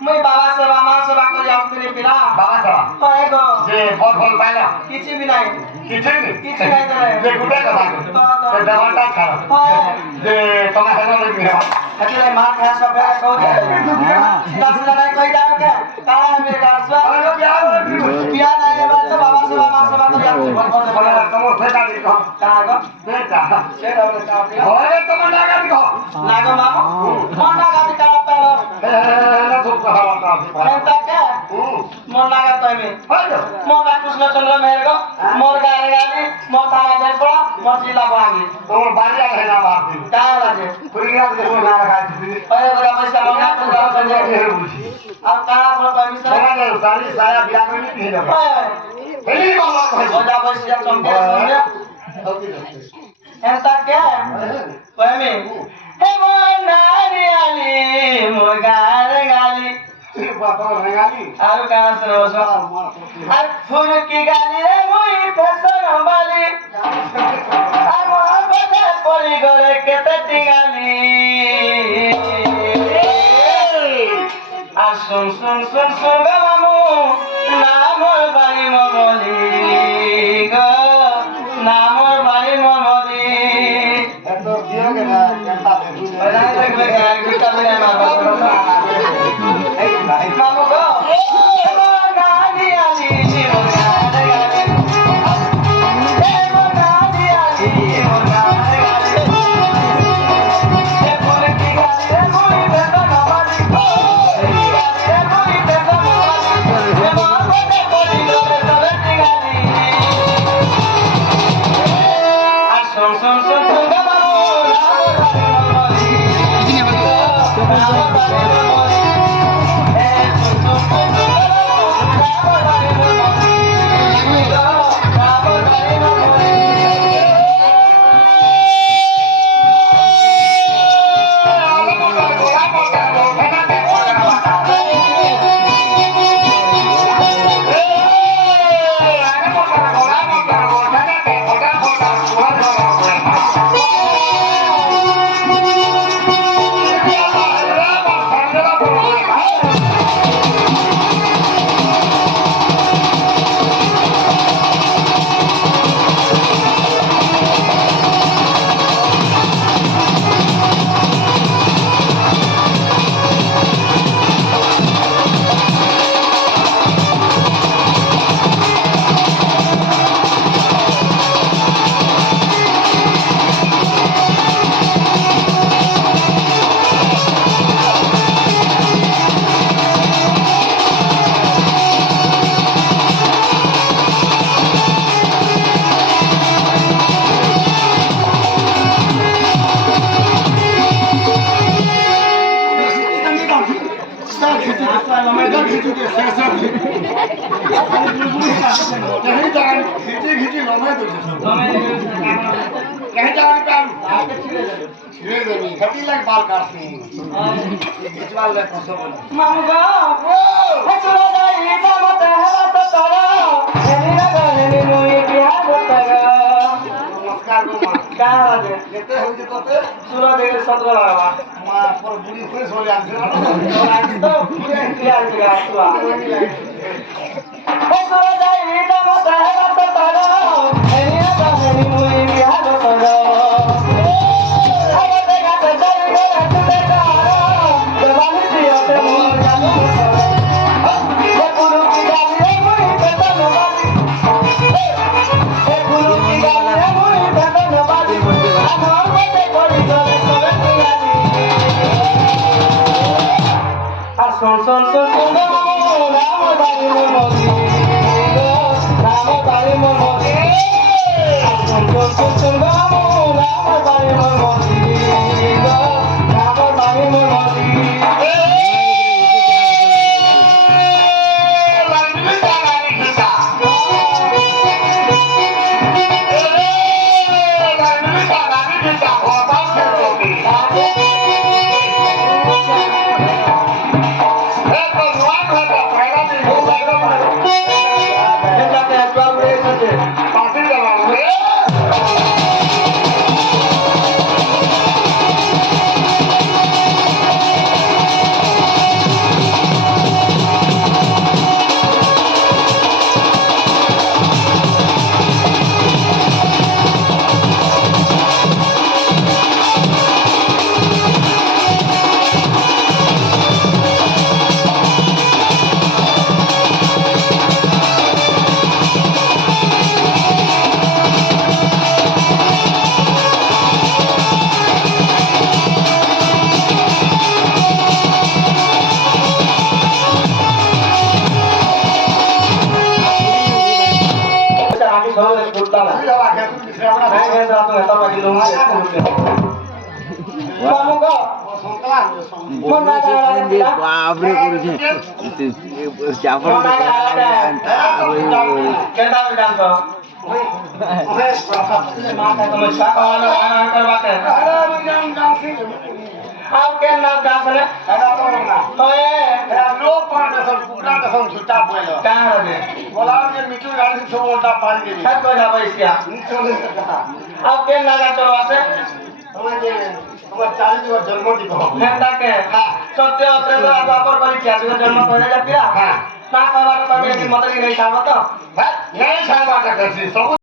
मुई बाबा सेवा मां सेवा को जास्ती पिला बाबा सेवा हाय गो जे फल फल पाइला किछि भी नहीं किछि नहीं जे गुटे कथा से दवाटा खा जे तमे हेलो नहीं हटे मां खा सब को दस जना कोई जाओ के काला मेरे गासवा क्या नहीं बात बाबा सेवा मां सेवा को जास्ती फल फल बोले तुम सेटा दी को का गो सेटा होरे तुम नागा दी को नागा मामो कौन नागा दी का पालो मोगा कृष्ण चंद्र मेहर को मोर गारे गाली मोर थाना जेल पड़ा मोर जिला बागी तोर बारिया है ना बात का बाजे पुरिया के मोर ना खा दी अरे बड़ा पैसा मोगा तो गांव चले अब का बोल पैसा मोगा ने सारी साया बिया में नहीं भेज पहली बात है बड़ा पैसा चमके समझे ऐसा क्या पहले हे मोर नियाली मोर गारे गाली बाबा rengali आरो गाना सुनो सो আর ফুল কি গালি রে মুই ফেসন বালি আর মোর বাজে পড়ি গলে কেতে টিগালি আর শুন শুন শুন শুন গো মামু না মোর বাড়ি মমলি গো না মোর বাড়ি মমলি এত দিও কে না কেনটা দেখু ওরা দেখবে গান গুটা দিলে মারবা Mama go. Rengali ali, rengali ali. Rengali ali, rengali ali. Pol ki gali re mui beta na mali. Gali re mui beta na mali. Mar bate poli gore sabe gali. Son son son son gamamu, na mali. না তুই যাবা খেয়ে তুই শ্রাবণ ভাই খেয়ে দাও তো এত বাকি লোক আছে মামু গো মন না গেলা বাবরে করেছে চাপড় কেডা বিধান তো ওই মাথা তো মছা কালো আর করবাতে আরে বিধান গাছি आप के नाम का है एडा तो ना होए एडा लोग पांच सब कुकड़ा का सब छुट्टा बोलो क्या है बोला के मिठू गाड़ी से बोलता पानी के छत को जाबे इसका चले सकता आप के नाम का चलवाते हमारे 40 वर्ष जन्म दी को नेता के हां सत्य अत्र वापर वाली क्या जन्म होने जा पिया हां ना करवा तो कभी मत नहीं छावा तो नहीं छावा का कैसे सब